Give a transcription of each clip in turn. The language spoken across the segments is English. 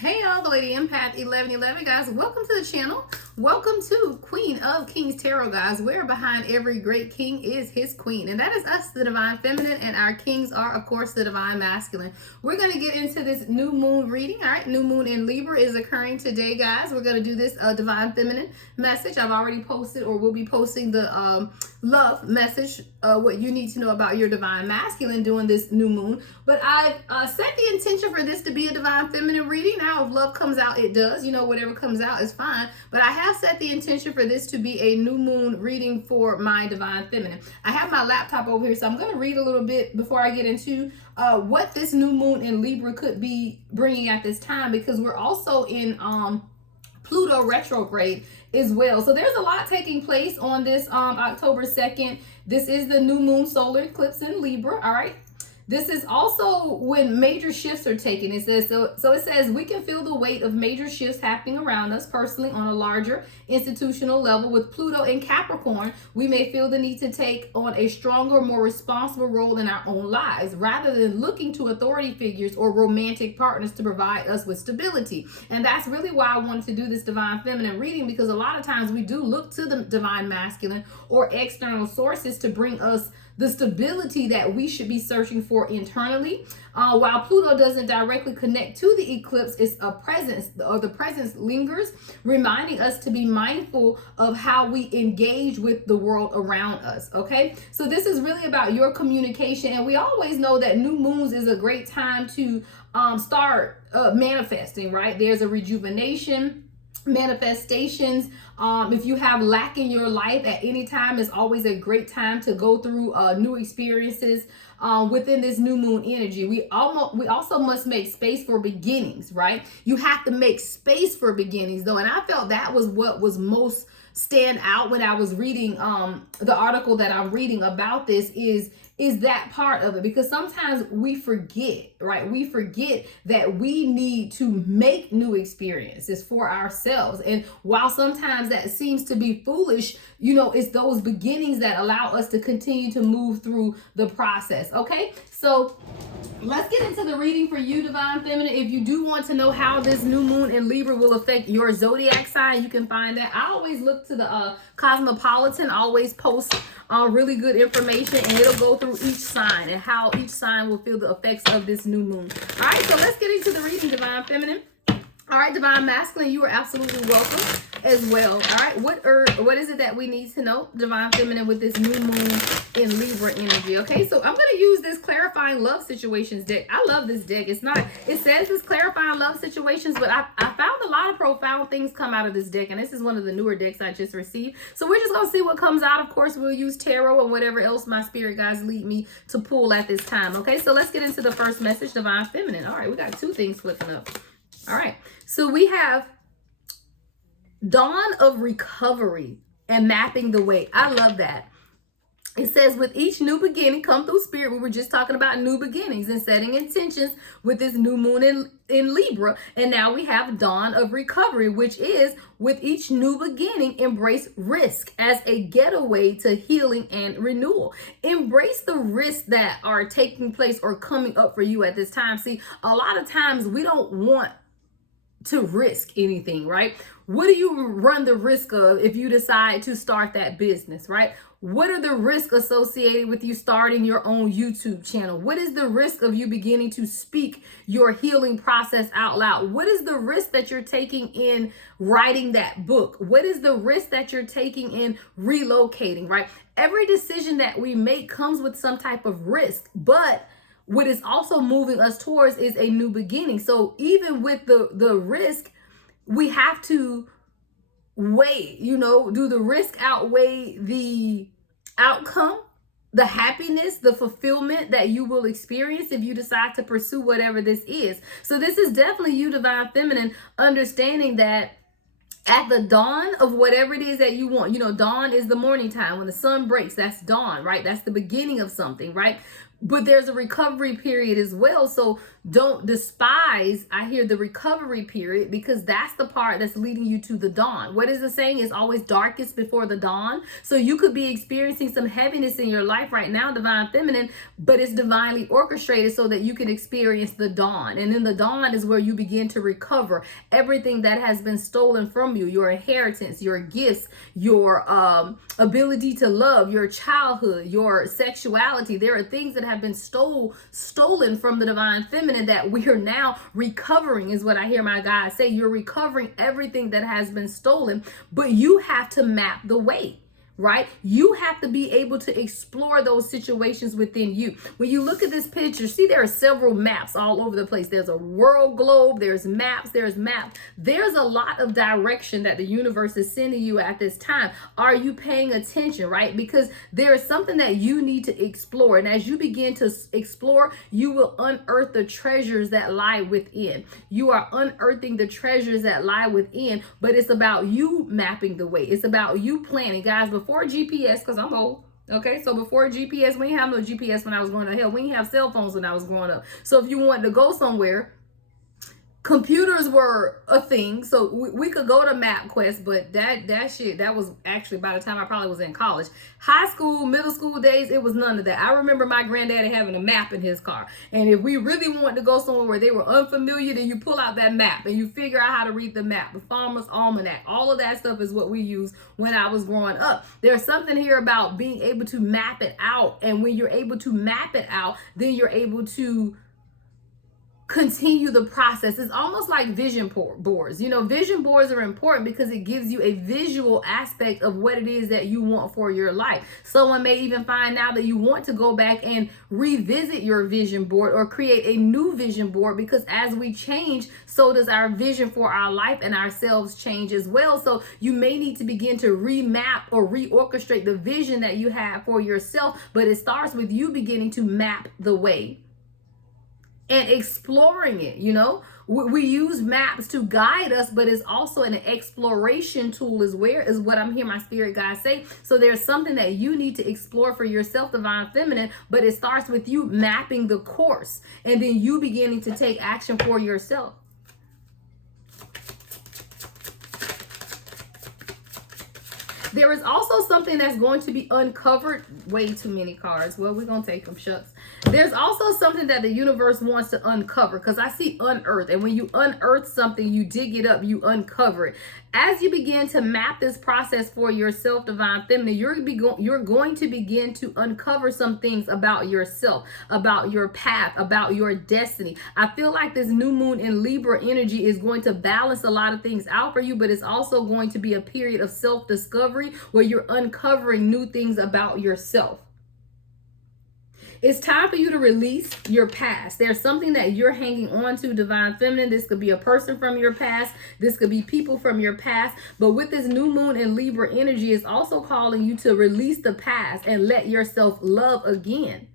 Hey y'all, the Lady Empath 1111 guys. Welcome to the channel. Welcome to Queen of Kings Tarot, guys. Where behind every great king is his queen, and that is us, the Divine Feminine, and our kings are, of course, the Divine Masculine. We're going to get into this new moon reading. All right, new moon in Libra is occurring today, guys. We're going to do this Divine Feminine message. I've already posted, or will be posting, the love message, what you need to know about your Divine Masculine during this new moon. But I've set the intention for this to be a Divine Feminine reading. Now, if love comes out, it does. You know, whatever comes out is fine. But I have set the intention for this to be a new moon reading for my Divine Feminine. I have my laptop over here, so I'm going to read a little bit before I get into what this new moon in Libra could be bringing at this time, because we're also in Pluto retrograde as well. So there's a lot taking place on this October 2nd. This is the new moon solar eclipse in Libra. All right. This is also when major shifts are taken. It says so it says we can feel the weight of major shifts happening around us personally on a larger institutional level. With Pluto in Capricorn, we may feel the need to take on a stronger, more responsible role in our own lives, rather than looking to authority figures or romantic partners to provide us with stability. And that's really why I wanted to do this Divine Feminine reading, because a lot of times we do look to the Divine Masculine or external sources to bring us the stability that we should be searching for internally. While Pluto doesn't directly connect to the eclipse, it's a presence, or the presence lingers, reminding us to be mindful of how we engage with the world around us. Okay, so this is really about your communication, and we always know that new moons is a great time to start manifesting. Right, there's a rejuvenation, manifestations. If you have lack in your life at any time, it's always a great time to go through new experiences within this new moon energy. We also must make space for beginnings, right? You have to make space for beginnings, though, and I felt that was what was most stand out when I was reading the article that I'm reading about this is that part of it, because sometimes we forget, right? We forget that we need to make new experiences for ourselves. And while sometimes that seems to be foolish, you know, it's those beginnings that allow us to continue to move through the process. Okay, so let's get into the reading for you, Divine Feminine. If you do want to know how this new moon in Libra will affect your zodiac sign, you can find that. I always look to the Cosmopolitan, always post really good information, and it'll go through each sign and how each sign will feel the effects of this new moon. All right, so let's get into the reading, Divine Feminine. All right, Divine Masculine, you are absolutely welcome as well. All right, what is it that we need to know, Divine Feminine, with this new moon in Libra energy? Okay, so I'm going to use this Clarifying Love Situations deck. I love this deck. It says it's Clarifying Love Situations, but I found a lot of profound things come out of this deck, and this is one of the newer decks I just received. So we're just going to see what comes out. Of course, we'll use tarot and whatever else my spirit guides lead me to pull at this time. Okay, so let's get into the first message, Divine Feminine. All right, we got two things flipping up. All right, so we have dawn of recovery and mapping the way. I love that. It says, with each new beginning, come through spirit. We were just talking about new beginnings and setting intentions with this new moon in Libra. And now we have dawn of recovery, which is, with each new beginning, embrace risk as a getaway to healing and renewal. Embrace the risks that are taking place or coming up for you at this time. See, a lot of times we don't want to risk anything, right? What do you run the risk of if you decide to start that business, right? What are the risks associated with you starting your own YouTube channel? What is the risk of you beginning to speak your healing process out loud? What is the risk that you're taking in writing that book? What is the risk that you're taking in relocating, right? Every decision that we make comes with some type of risk, but what is also moving us towards is a new beginning. So even with the risk, we have to weigh, do the risk outweigh the outcome, the happiness, the fulfillment that you will experience if you decide to pursue whatever this is. So this is definitely you, Divine Feminine, understanding that at the dawn of whatever it is that you want, dawn is the morning time when the sun breaks. That's dawn, right? That's the beginning of something, right? But there's a recovery period as well. So don't despise, I hear, the recovery period, because that's the part that's leading you to the dawn. What is the saying? It's always darkest before the dawn. So you could be experiencing some heaviness in your life right now, divine feminine, but it's divinely orchestrated so that you can experience the dawn. And then the dawn is where you begin to recover everything that has been stolen from you, your inheritance, your gifts, your ability to love, your childhood, your sexuality. There are things that have been stolen from the divine feminine that we are now recovering, is what I hear my God say. You're recovering everything that has been stolen, but you have to map the way. Right? You have to be able to explore those situations within you. When you look at this picture, see there are several maps all over the place. There's a world globe, there's maps. There's a lot of direction that the universe is sending you at this time. Are you paying attention, right? Because there is something that you need to explore. And as you begin to explore, you will unearth the treasures that lie within. You are unearthing the treasures that lie within, but it's about you mapping the way. It's about you planning. Guys, before GPS, because I'm old, okay? So before GPS, we didn't have no GPS when I was growing up. Hell, we didn't have cell phones when I was growing up. So if you wanted to go somewhere, computers were a thing, so we could go to MapQuest, but that was actually by the time I probably was in college. High school, middle school days, it was none of that. I remember my granddaddy having a map in his car, and if we really wanted to go somewhere where they were unfamiliar, then you pull out that map and you figure out how to read the map. The Farmer's Almanac, all of that stuff is what we used when I was growing up. There's something here about being able to map it out, and when you're able to map it out, then you're able to continue the process. It's almost like vision boards. You know, vision boards are important because it gives you a visual aspect of what it is that you want for your life. Someone may even find out that you want to go back and revisit your vision board or create a new vision board, because as we change, so does our vision for our life and ourselves change as well. So you may need to begin to remap or reorchestrate the vision that you have for yourself, but it starts with you beginning to map the way and exploring it. You know, we use maps to guide us, but it's also an exploration tool is what I'm hearing my spirit guys say. So there's something that you need to explore for yourself, divine feminine, but it starts with you mapping the course and then you beginning to take action for yourself. There is also something that's going to be uncovered. Way too many cards. Well, we're going to take them, shucks. There's also something that the universe wants to uncover, because I see unearth. And when you unearth something, you dig it up, you uncover it. As you begin to map this process for yourself, divine feminine, you're going to begin to uncover some things about yourself, about your path, about your destiny. I feel like this new moon in Libra energy is going to balance a lot of things out for you, but it's also going to be a period of self-discovery where you're uncovering new things about yourself. It's time for you to release your past. There's something that you're hanging on to, divine feminine. This could be a person from your past. This could be people from your past. But with this new moon in Libra energy, it's also calling you to release the past and let yourself love again.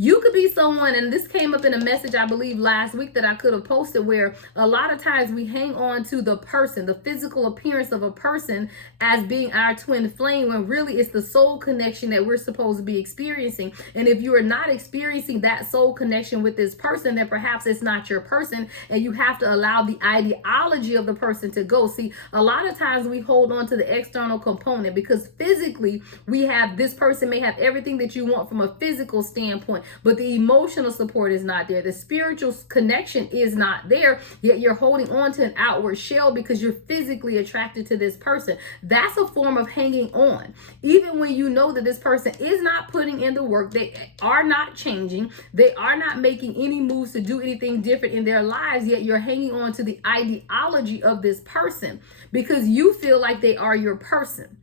You could be someone, and this came up in a message, I believe, last week that I could have posted, where a lot of times we hang on to the person, the physical appearance of a person as being our twin flame, when really it's the soul connection that we're supposed to be experiencing. And if you are not experiencing that soul connection with this person, then perhaps it's not your person, and you have to allow the ideology of the person to go. See, a lot of times we hold on to the external component because physically we have, this person may have everything that you want from a physical standpoint, but the emotional support is not there. The spiritual connection is not there, yet you're holding on to an outward shell because you're physically attracted to this person. That's a form of hanging on. Even when you know that this person is not putting in the work, they are not changing, they are not making any moves to do anything different in their lives, yet you're hanging on to the ideology of this person because you feel like they are your person.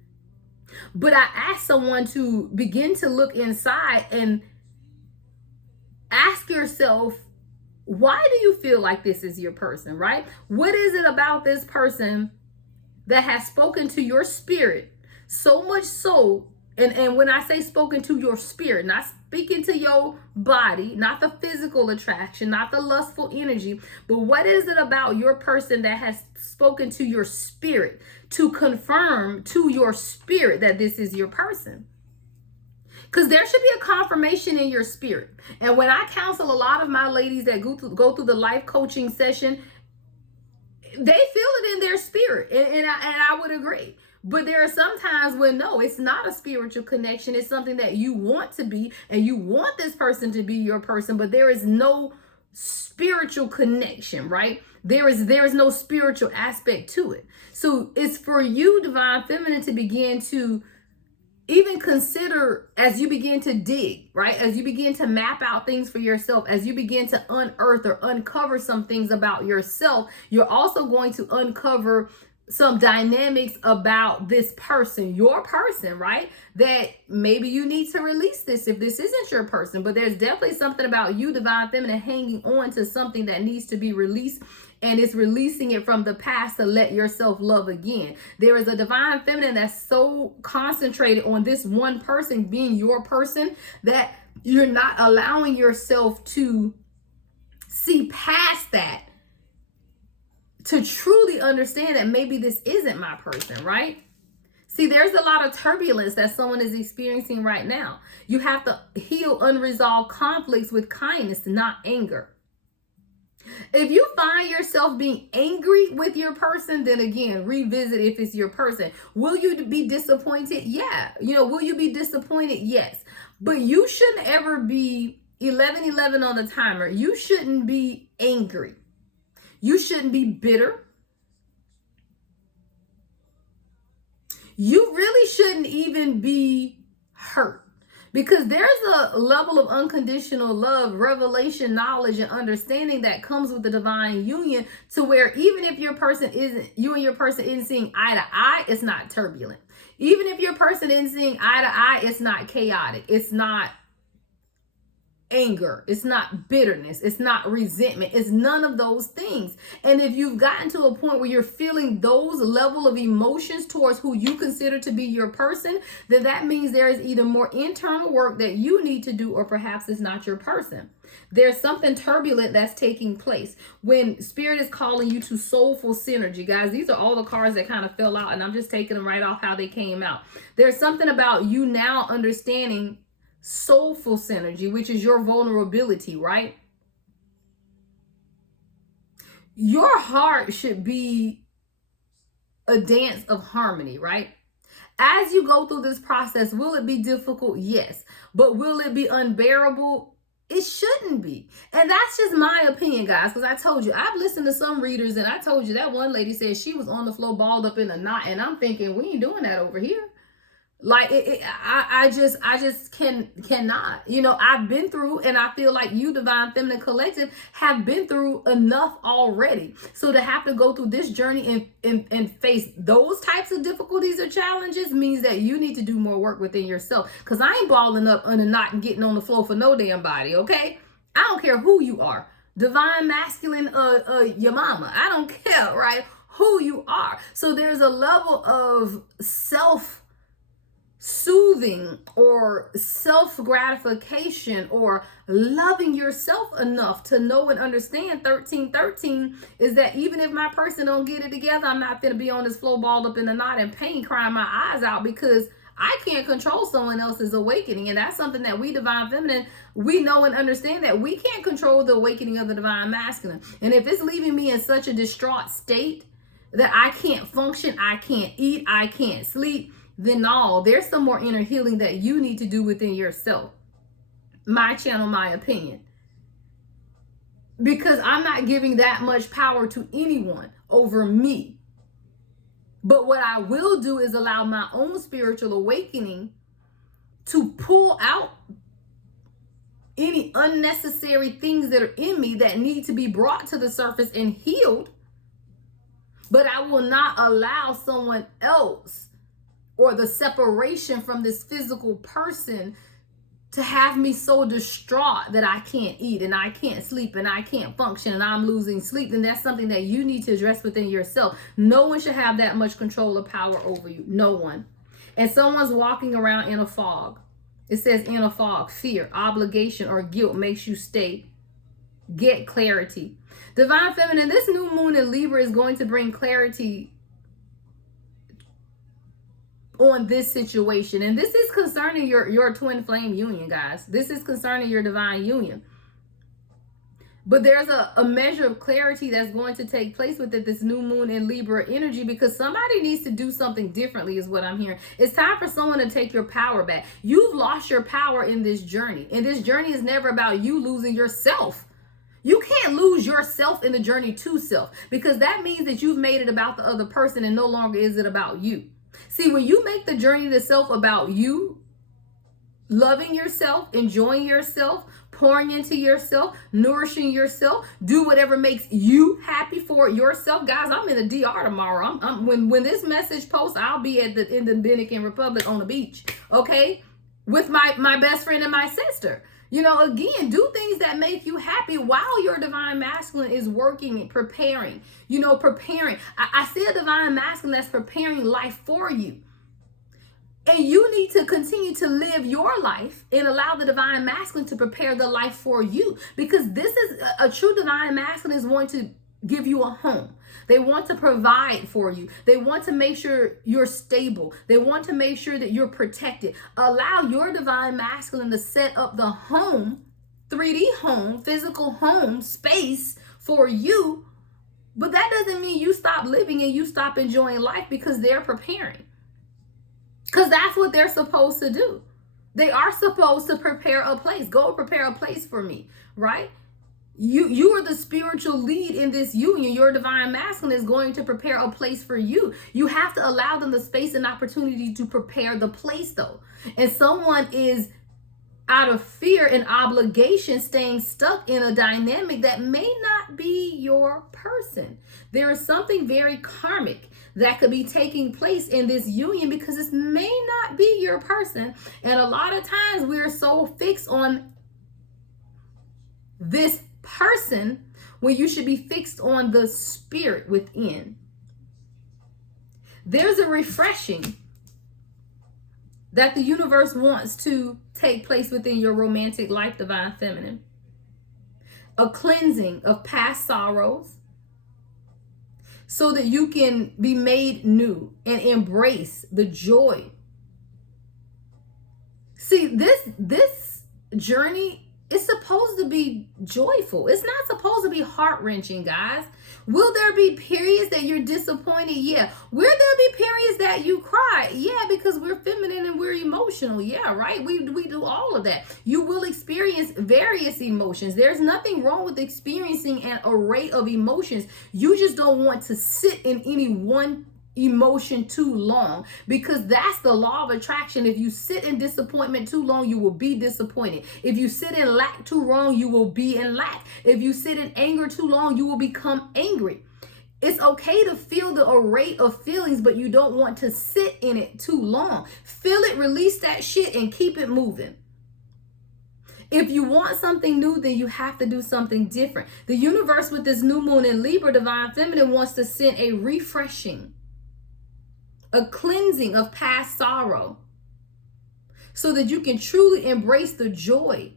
But I ask someone to begin to look inside and ask yourself, why do you feel like this is your person, right? What is it about this person that has spoken to your spirit so much so, and when I say spoken to your spirit, not speaking to your body, not the physical attraction, not the lustful energy, but what is it about your person that has spoken to your spirit to confirm to your spirit that this is your person? Because there should be a confirmation in your spirit. And when I counsel a lot of my ladies that go through the life coaching session, they feel it in their spirit. And I would agree. But there are some times when no, it's not a spiritual connection. It's something that you want to be, and you want this person to be your person, but there is no spiritual connection, right? There is no spiritual aspect to it. So it's for you, Divine Feminine, to begin to even consider, as you begin to dig, right? As you begin to map out things for yourself, as you begin to unearth or uncover some things about yourself, you're also going to uncover some dynamics about this person, your person, right? That maybe you need to release this if this isn't your person. But there's definitely something about you, Divine Feminine, hanging on to something that needs to be released, and it's releasing it from the past to let yourself love again. There is a Divine Feminine that's so concentrated on this one person being your person that you're not allowing yourself to see past that, to truly understand that maybe this isn't my person, right? See, there's a lot of turbulence that someone is experiencing right now. You have to heal unresolved conflicts with kindness, not anger. If you find yourself being angry with your person, then again, revisit if it's your person. Will you be disappointed? Yeah. Will you be disappointed? Yes. But you shouldn't ever be 11:11 on the timer. You shouldn't be angry. You shouldn't be bitter. You really shouldn't even be hurt, because there's a level of unconditional love, revelation, knowledge, and understanding that comes with the divine union, to where even if you and your person isn't seeing eye to eye, it's not turbulent. Even if your person isn't seeing eye to eye, it's not chaotic. It's not anger, it's not bitterness, it's not resentment, it's none of those things. And if you've gotten to a point where you're feeling those level of emotions towards who you consider to be your person, then that means there is either more internal work that you need to do, or perhaps it's not your person. There's something turbulent that's taking place. When Spirit is calling you to soulful synergy, guys, these are all the cards that kind of fell out, and I'm just taking them right off how they came out. There's something about you now understanding soulful synergy, which is your vulnerability, right? Your heart should be a dance of harmony, right? As you go through this process, will it be difficult? Yes. But will it be unbearable? It shouldn't be. And that's just my opinion, guys, because I told you, I've listened to some readers, and I told you that one lady said she was on the floor balled up in a knot, and I'm thinking, we ain't doing that over here. Like I just cannot. I've been through, and I feel like you, Divine Feminine Collective, have been through enough already. So to have to go through this journey and face those types of difficulties or challenges means that you need to do more work within yourself. Because I ain't balling up in a knot and getting on the floor for no damn body, okay? I don't care who you are. Divine Masculine, your mama. I don't care, right? Who you are. So there's a level of self-soothing or self-gratification or loving yourself enough to know and understand 1313 is that even if my person don't get it together, I'm not gonna be on this floor balled up in a knot in pain, crying my eyes out, because I can't control someone else's awakening. And that's something that we, Divine Feminine, we know and understand, that we can't control the awakening of the Divine Masculine. And if it's leaving me in such a distraught state that I can't function, I can't eat, I can't sleep, then no, there's some more inner healing that you need to do within yourself. My channel, my opinion. Because I'm not giving that much power to anyone over me. But what I will do is allow my own spiritual awakening to pull out any unnecessary things that are in me that need to be brought to the surface and healed. But I will not allow someone else or the separation from this physical person to have me so distraught that I can't eat and I can't sleep and I can't function and I'm losing sleep. Then that's something that you need to address within yourself. No one should have that much control or power over you. No one. And someone's walking around in a fog. It says in a fog, fear, obligation, or guilt makes you stay. Get clarity. Divine Feminine, this new moon in Libra is going to bring clarity on this situation. And this is concerning your twin flame union, guys. This is concerning your divine union. But there's a measure of clarity that's going to take place with it, this new moon in Libra energy, because somebody needs to do something differently is what I'm hearing. It's time for someone to take your power back. You've lost your power in this journey. And this journey is never about you losing yourself. You can't lose yourself in the journey to self, because that means that you've made it about the other person and no longer is it about you. See, when you make the journey to self about you, loving yourself, enjoying yourself, pouring into yourself, nourishing yourself, do whatever makes you happy for yourself. Guys, I'm in the DR tomorrow. When this message posts, I'll be in the Dominican Republic on the beach, okay, with my best friend and my sister. You know, again, do things that make you happy while your divine masculine is working and preparing. You know, preparing. I see a divine masculine that's preparing life for you. And you need to continue to live your life and allow the divine masculine to prepare the life for you. Because this is a true divine masculine is going to give you a home. They want to provide for you. They want to make sure you're stable. They want to make sure that you're protected. Allow your divine masculine to set up the home, 3D home, physical home space for you. But that doesn't mean you stop living and you stop enjoying life, because they're preparing. Because that's what they're supposed to do. They are supposed to prepare a place. Go prepare a place for me, right? You are the spiritual lead in this union. Your divine masculine is going to prepare a place for you. You have to allow them the space and opportunity to prepare the place, though. And someone is out of fear and obligation staying stuck in a dynamic that may not be your person. There is something very karmic that could be taking place in this union, because this may not be your person. And a lot of times we're so fixed on this person when you should be fixed on the spirit within. There's a refreshing that the universe wants to take place within your romantic life, divine feminine. A cleansing of past sorrows, so that you can be made new and embrace the joy. See, this journey is supposed to be joyful. It's not supposed to be heart-wrenching, guys. Will there be periods that you're disappointed? Yeah. Will there be periods that you cry? Yeah, because we're feminine and we're emotional. Yeah, right? We do all of that. You will experience various emotions. There's nothing wrong with experiencing an array of emotions. You just don't want to sit in any one emotion too long, because that's the law of attraction. If you sit in disappointment too long, you will be disappointed. If you sit in lack too long, you will be in lack. If you sit in anger too long, you will become angry. It's okay to feel the array of feelings, but you don't want to sit in it too long. Feel it, release that shit, and keep it moving. If you want something new, then you have to do something different. The universe, with this new moon in Libra, divine feminine, wants to send a refreshing, a cleansing of past sorrow, so that you can truly embrace the joy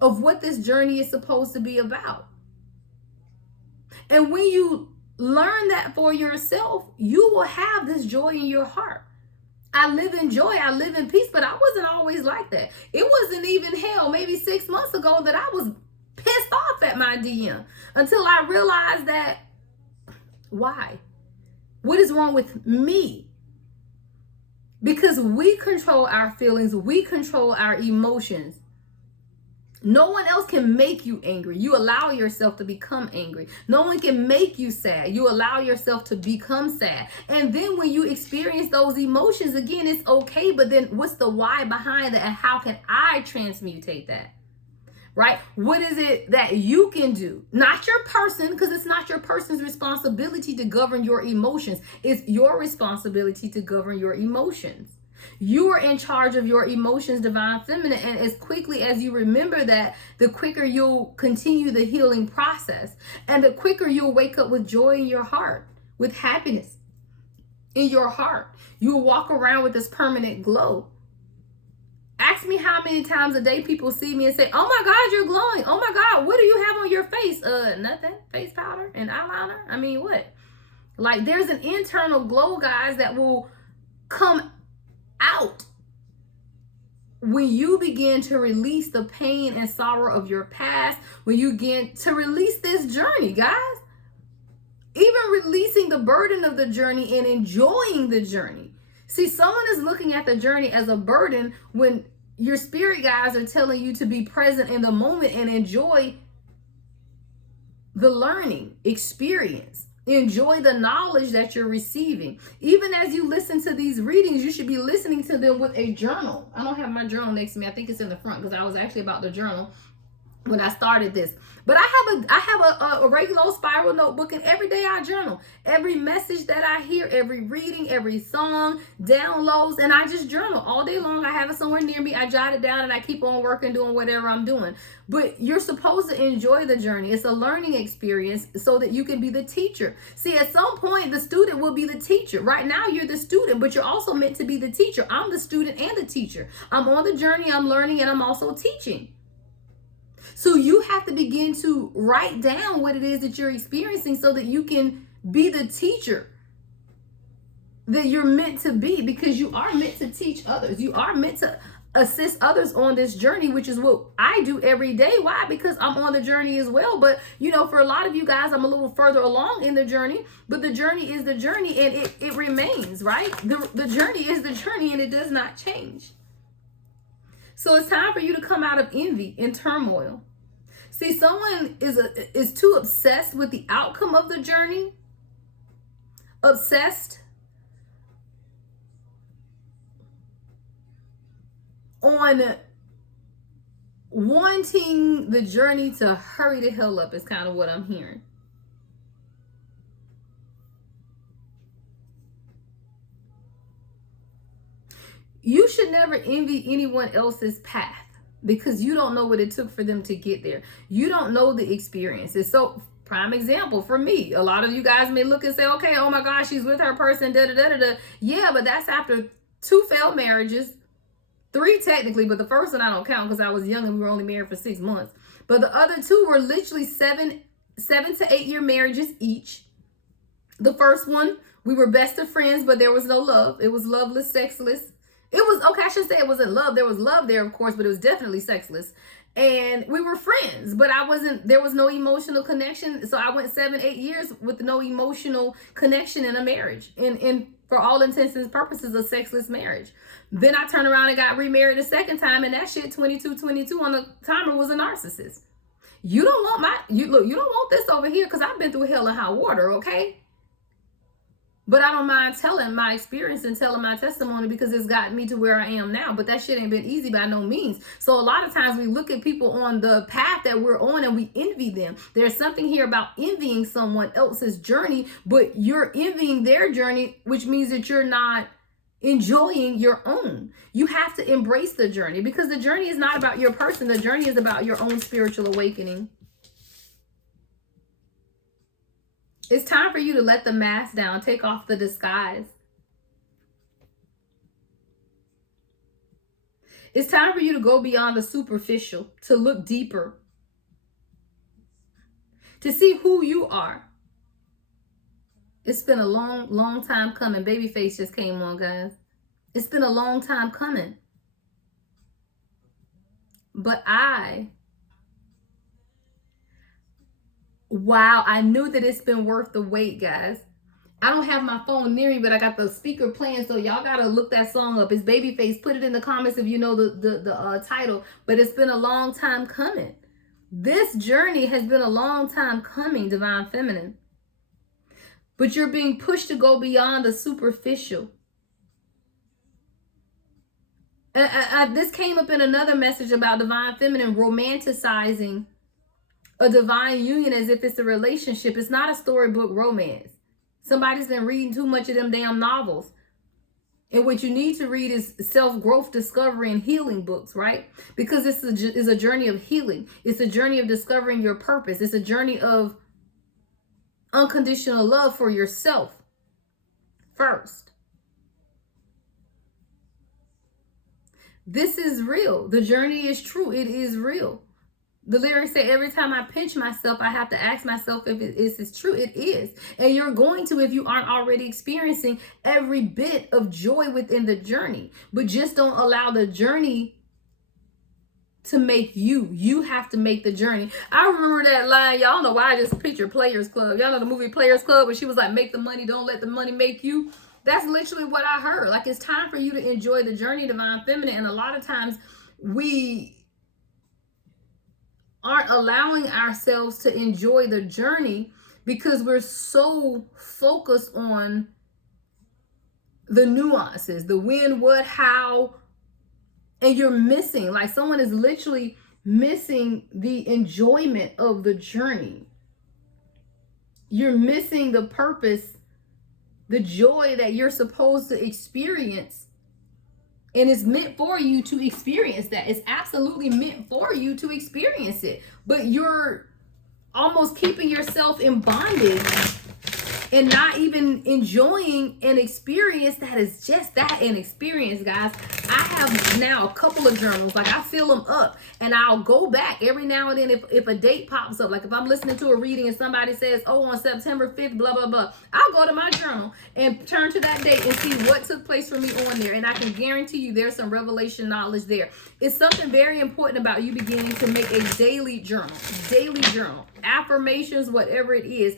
of what this journey is supposed to be about. And when you learn that for yourself, you will have this joy in your heart. I live in joy, I live in peace, but I wasn't always like that. It wasn't even maybe 6 months ago that I was pissed off at my DM, until I realized that, why? What is wrong with me? Because we control our feelings, we control our emotions. No one else can make you angry. You allow yourself to become angry. No one can make you sad. You allow yourself to become sad. And then when you experience those emotions again, it's okay. But then what's the why behind it? And how can I transmutate that? Right? What is it that you can do? Not your person, because it's not your person's responsibility to govern your emotions. It's your responsibility to govern your emotions. You are in charge of your emotions, divine feminine. And as quickly as you remember that, the quicker you'll continue the healing process. And the quicker you'll wake up with joy in your heart, with happiness in your heart. You'll walk around with this permanent glow. Ask me how many times a day people see me and say, oh my God, you're glowing. Oh my God, what do you have on your face? Nothing. Face powder and eyeliner. I mean, what? Like, there's an internal glow, guys, that will come out when you begin to release the pain and sorrow of your past, when you begin to release this journey, guys. Even releasing the burden of the journey and enjoying the journey. See, someone is looking at the journey as a burden when your spirit guides are telling you to be present in the moment and enjoy the learning experience. Enjoy the knowledge that you're receiving. Even as you listen to these readings, you should be listening to them with a journal. I don't have my journal next to me. I think it's in the front because I was actually about to journal when I started this. But I have a regular old spiral notebook, and every day I journal. Every message that I hear, every reading, every song, downloads, and I just journal all day long. I have it somewhere near me. I jot it down and I keep on working, doing whatever I'm doing. But you're supposed to enjoy the journey. It's a learning experience so that you can be the teacher. See, at some point, the student will be the teacher. Right now, you're the student, but you're also meant to be the teacher. I'm the student and the teacher. I'm on the journey, I'm learning, and I'm also teaching. So you have to begin to write down what it is that you're experiencing so that you can be the teacher that you're meant to be, because you are meant to teach others. You are meant to assist others on this journey, which is what I do every day. Why? Because I'm on the journey as well. But, you know, for a lot of you guys, I'm a little further along in the journey, but the journey is the journey, and it remains, right? The journey is the journey, and it does not change. So it's time for you to come out of envy and turmoil. See, someone is too obsessed with the outcome of the journey, obsessed on wanting the journey to hurry the hell up is kind of what I'm hearing. You should never envy anyone else's path, because you don't know what it took for them to get there. You don't know the experiences. So, prime example for me, a lot of you guys may look and say, okay, oh my gosh, she's with her person, da da da da da. Yeah, but that's after 2 failed marriages, 3 technically, but the first one I don't count because I was young and we were only married for 6 months. But the other 2 were literally 7 to 8 year marriages each. The first one, we were best of friends, but there was no love. It was loveless, sexless. It was, okay, I shouldn't say it wasn't love. There was love there, of course, but it was definitely sexless. And we were friends, but there was no emotional connection. So I went 7, 8 years with no emotional connection in a marriage. And for all intents and purposes, a sexless marriage. Then I turned around and got remarried a second time, and that shit, 22 on the timer, was a narcissist. You don't want you don't want this over here, because I've been through hell and high water, okay? But I don't mind telling my experience and telling my testimony, because it's gotten me to where I am now. But that shit ain't been easy by no means. So a lot of times we look at people on the path that we're on and we envy them. There's something here about envying someone else's journey, but you're envying their journey, which means that you're not enjoying your own. You have to embrace the journey, because the journey is not about your person. The journey is about your own spiritual awakening. It's time for you to let the mask down, take off the disguise. It's time for you to go beyond the superficial, to look deeper, to see who you are. It's been a long, long time coming. Babyface just came on, guys. It's been a long time coming. But wow, I knew that it's been worth the wait, guys. I don't have my phone near me, but I got the speaker playing, so y'all gotta look that song up. It's Babyface. Put it in the comments if you know the title. But it's been a long time coming. This journey has been a long time coming, Divine Feminine. But you're being pushed to go beyond the superficial. This came up in another message about Divine Feminine romanticizing a divine union as if it's a relationship. It's not a storybook romance. Somebody's been reading too much of them damn novels. And what you need to read is self-growth, discovery, and healing books, right? Because this is a journey of healing. It's a journey of discovering your purpose. It's a journey of unconditional love for yourself first. This is real. The journey is true. It is real. The lyrics say, every time I pinch myself, I have to ask myself if it is true. It is. And you're going to, if you aren't already experiencing every bit of joy within the journey. But just don't allow the journey to make you. You have to make the journey. I remember that line. Y'all know why I just picture Players Club. Y'all know the movie Players Club, where she was like, make the money, don't let the money make you. That's literally what I heard. Like, it's time for you to enjoy the journey, Divine Feminine. And a lot of times we aren't allowing ourselves to enjoy the journey because we're so focused on the nuances, the when, what, how, and you're missing, like someone is literally missing the enjoyment of the journey. You're missing the purpose, the joy that you're supposed to experience. And it's meant for you to experience that. It's absolutely meant for you to experience it. But you're almost keeping yourself in bondage and not even enjoying an experience that is just that, an experience, guys. I have now a couple of journals. Like, I fill them up, and I'll go back every now and then if a date pops up. Like, if I'm listening to a reading and somebody says, oh, on September 5th, blah, blah, blah, I'll go to my journal and turn to that date and see what took place for me on there. And I can guarantee you there's some revelation knowledge there. It's something very important about you beginning to make a daily journal, affirmations, whatever it is.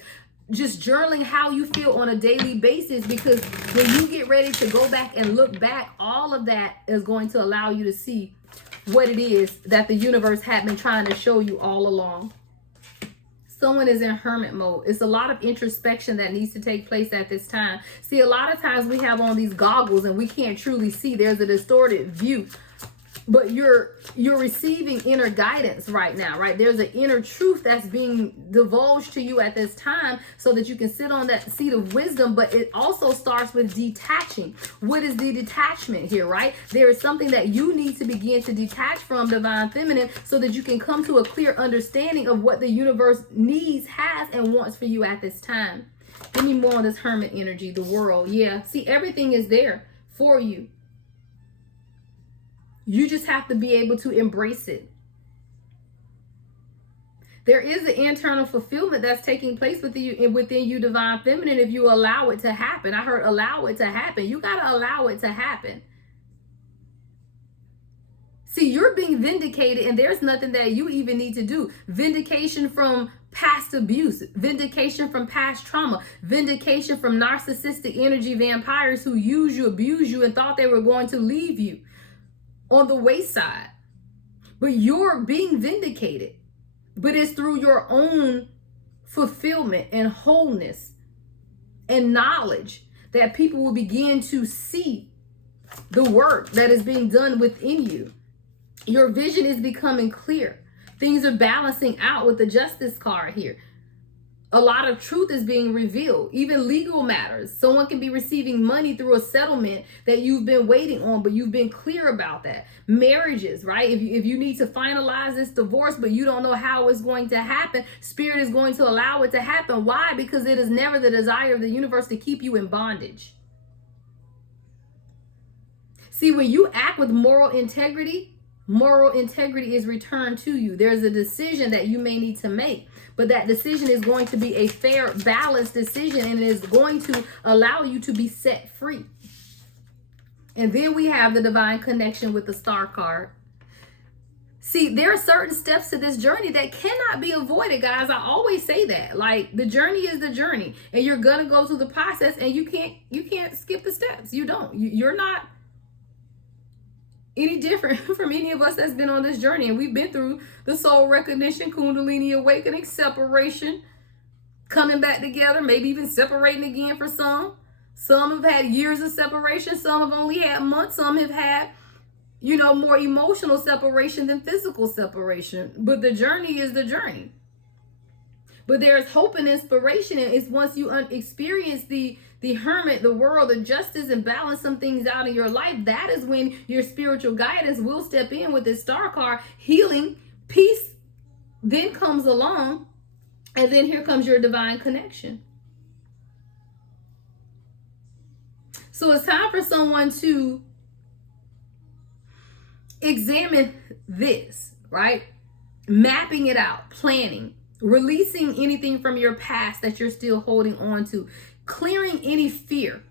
Just journaling how you feel on a daily basis, because when you get ready to go back and look back, all of that is going to allow you to see what it is that the universe had been trying to show you all along. Someone is in hermit mode. It's a lot of introspection that needs to take place at this time. See, a lot of times we have on these goggles and we can't truly see. There's a distorted view. But you're receiving inner guidance right now, right? There's an inner truth that's being divulged to you at this time so that you can sit on that seat of wisdom. But it also starts with detaching. What is the detachment here, right? There is something that you need to begin to detach from, Divine Feminine, so that you can come to a clear understanding of what the universe needs, has, and wants for you at this time. Give me more on this hermit energy, the world. Yeah, see, everything is there for you. You just have to be able to embrace it. There is an internal fulfillment that's taking place within you, Divine Feminine, if you allow it to happen. I heard allow it to happen. You got to allow it to happen. See, you're being vindicated, and there's nothing that you even need to do. Vindication from past abuse, vindication from past trauma, vindication from narcissistic energy vampires who use you, abuse you, and thought they were going to leave you on the wayside. But you're being vindicated. But it's through your own fulfillment and wholeness and knowledge that people will begin to see the work that is being done within you. Your vision is becoming clear. Things are balancing out with the Justice card here. A lot of truth is being revealed, even legal matters. Someone can be receiving money through a settlement that you've been waiting on, but you've been clear about that. Marriages, right? If you need to finalize this divorce, but you don't know how it's going to happen, Spirit is going to allow it to happen. Why? Because it is never the desire of the universe to keep you in bondage. See, when you act with moral integrity is returned to you. There's a decision that you may need to make, but that decision is going to be a fair, balanced decision, and it is going to allow you to be set free. And then we have the divine connection with the Star card. See, there are certain steps to this journey that cannot be avoided, guys. I always say that. Like, the journey is the journey, and you're gonna go through the process, and you can't skip the steps. You don't. You're not any different from any of us that's been on this journey. And we've been through the soul recognition, Kundalini awakening, separation, coming back together, maybe even separating again for some. Some have had years of separation. Some have only had months. Some have had, more emotional separation than physical separation. But the journey is the journey. But there's hope and inspiration. And it's once you experience the hermit, the world, the justice, and balance some things out in your life, that is when your spiritual guidance will step in with this Star card. Healing, peace then comes along, and then here comes your divine connection. So it's time for someone to examine this, right? mapping it out, planning, releasing anything from your past that you're still holding on to, clearing any fear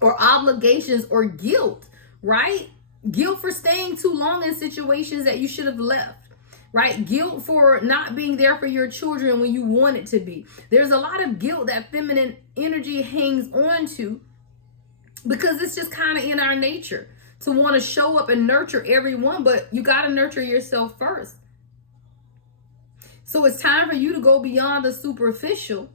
or obligations or guilt, right? Guilt for staying too long in situations that you should have left, right? Guilt for not being there for your children when you wanted to be. There's a lot of guilt that feminine energy hangs on to because it's just kind of in our nature to want to show up and nurture everyone, but you got to nurture yourself first. So it's time for you to go beyond the superficial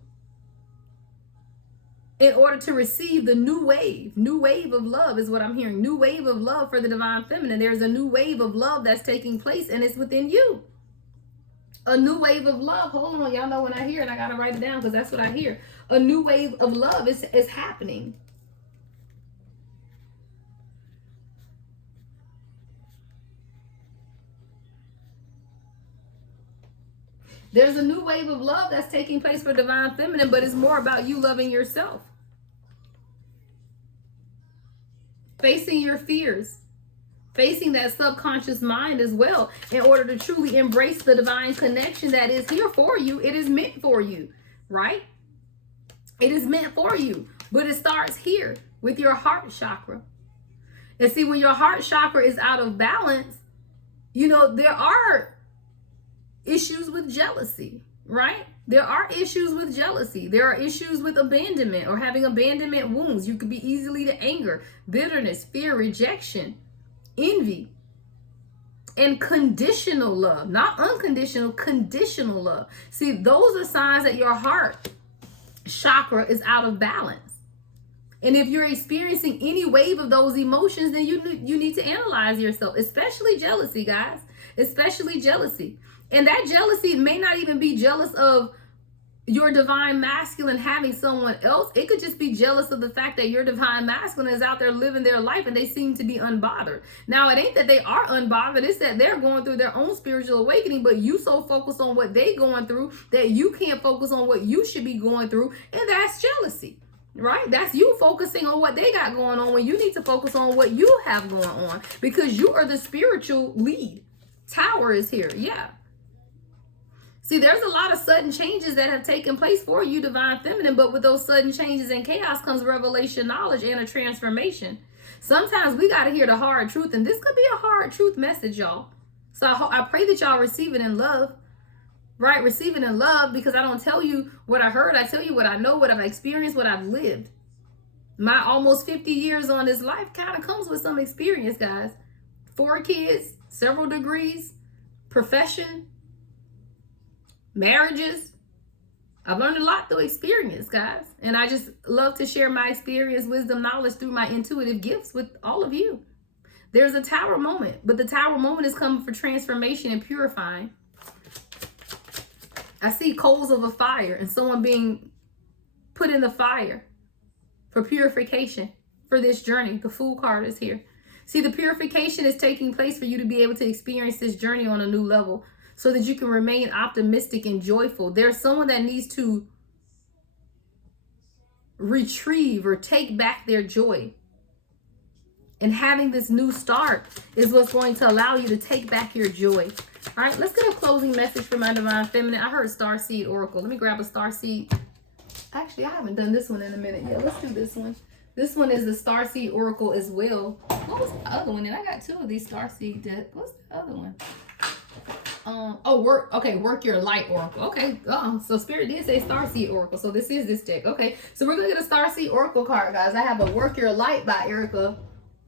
in order to receive the new wave of love is what I'm hearing. New wave of love for the divine feminine. There's a new wave of love that's taking place and it's within you. A new wave of love. Hold on, y'all know when I hear it, I got to write it down because that's what I hear. A new wave of love is happening. There's a new wave of love that's taking place for divine feminine, but it's more about you loving yourself. Facing your fears. Facing that subconscious mind as well in order to truly embrace the divine connection that is here for you. It is meant for you, right? It is meant for you, but it starts here with your heart chakra. And see, when your heart chakra is out of balance, you know, there are issues with jealousy, right? There are issues with jealousy. There are issues with abandonment or having abandonment wounds. You could be easily to anger, bitterness, fear, rejection, envy, and conditional love. Not unconditional, conditional love. See, those are signs that your heart chakra is out of balance. And if you're experiencing any wave of those emotions, then you need to analyze yourself, especially jealousy, guys, especially jealousy. And that jealousy may not even be jealous of your divine masculine having someone else. It could just be jealous of the fact that your divine masculine is out there living their life and they seem to be unbothered. Now, it ain't that they are unbothered. It's that they're going through their own spiritual awakening, but you so focused on what they going through that you can't focus on what you should be going through. And that's jealousy, right? That's you focusing on what they got going on when you need to focus on what you have going on because you are the spiritual lead. Tower is here. Yeah. See, there's a lot of sudden changes that have taken place for you, divine feminine, but with those sudden changes and chaos comes revelation knowledge and a transformation. Sometimes we got to hear the hard truth, and this could be a hard truth message, y'all. So I pray that y'all receive it in love, right? Receive it in love because I don't tell you what I heard. I tell you what I know, what I've experienced, what I've lived. My almost 50 years on this life kind of comes with some experience, guys. 4 kids, several degrees, profession, marriages. I've learned a lot through experience, guys. And I just love to share my experience, wisdom, knowledge through my intuitive gifts with all of you. There's a tower moment, but the tower moment is coming for transformation and purifying. I see coals of a fire and someone being put in the fire for purification for this journey. The Fool card is here. See, the purification is taking place for you to be able to experience this journey on a new level, so that you can remain optimistic and joyful. There's someone that needs to retrieve or take back their joy. And having this new start is what's going to allow you to take back your joy. All right, let's get a closing message for my divine feminine. I heard Starseed Oracle. Let me grab a Starseed. Actually, I haven't done this one in a minute yet. Let's do this one. This one is the Starseed Oracle as well. What was the other one? And I got 2 of these Starseed decks. What's the other one? Work your light oracle. Okay, so Spirit did say Starseed Oracle, so this is this deck. Okay, so we're gonna get a Starseed Oracle card, guys. I have a Work Your Light by Erica.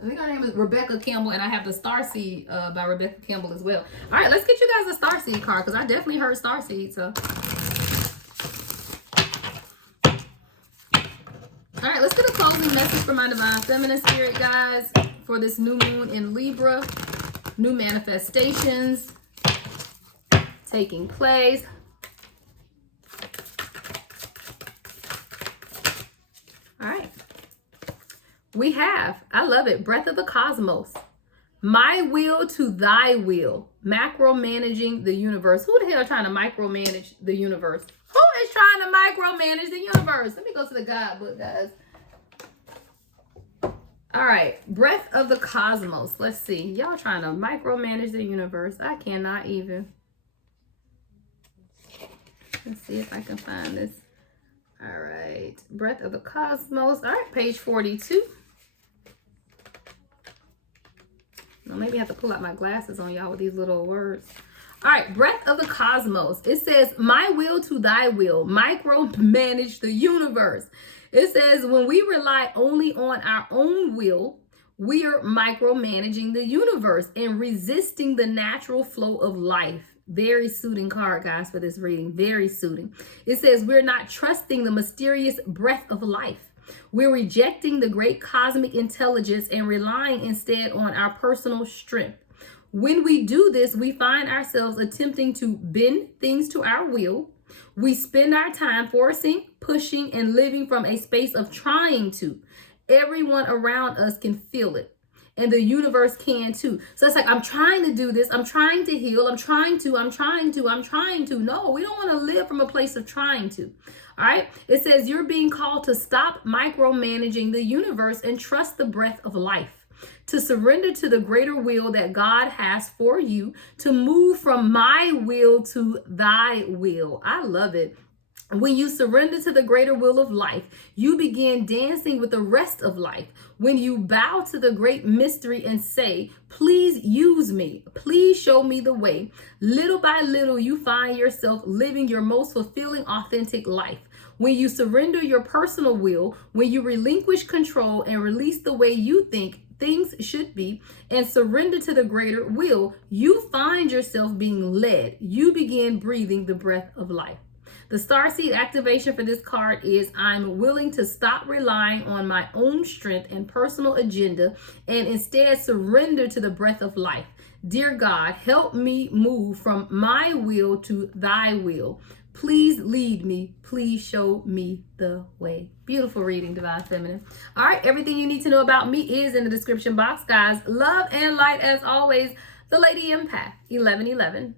I think her name is Rebecca Campbell, and I have the Starseed by Rebecca Campbell as well. All right, let's get you guys a Starseed card because I definitely heard Starseed. So, all right, let's get a closing message for my divine feminine spirit, guys, for this new moon in Libra. New manifestations taking place. All right. We have, I love it, Breath of the Cosmos. My will to thy will. Macro-managing the universe. Who the hell is trying to micromanage the universe? Who is trying to micromanage the universe? Let me go to the God book, guys. All right. Breath of the Cosmos. Let's see. Y'all trying to micromanage the universe. I cannot even. Let's see if I can find this. All right. Breath of the Cosmos. All right, page 42. Now, maybe I have to pull out my glasses on y'all with these little words. All right, breath of the cosmos. It says, my will to thy will, micromanage the universe. It says, when we rely only on our own will, we are micromanaging the universe and resisting the natural flow of life. Very suiting card, guys, for this reading. Very suiting. It says, we're not trusting the mysterious breath of life. We're rejecting the great cosmic intelligence and relying instead on our personal strength. When we do this, we find ourselves attempting to bend things to our will. We spend our time forcing, pushing, and living from a space of trying to. Everyone around us can feel it, and the universe can too. So it's like, I'm trying to do this. I'm trying to heal. I'm trying to. No, we don't want to live from a place of trying to. All right. It says you're being called to stop micromanaging the universe and trust the breath of life, to surrender to the greater will that God has for you, to move from my will to thy will. I love it. When you surrender to the greater will of life, you begin dancing with the rest of life. When you bow to the great mystery and say, please use me, please show me the way, little by little, you find yourself living your most fulfilling, authentic life. When you surrender your personal will, when you relinquish control and release the way you think things should be and surrender to the greater will, you find yourself being led. You begin breathing the breath of life. The starseed activation for this card is, I'm willing to stop relying on my own strength and personal agenda and instead surrender to the breath of life. Dear God, help me move from my will to thy will. Please lead me. Please show me the way. Beautiful reading, Divine Feminine. All right, everything you need to know about me is in the description box, guys. Love and light as always. The Lady Empath, 1111.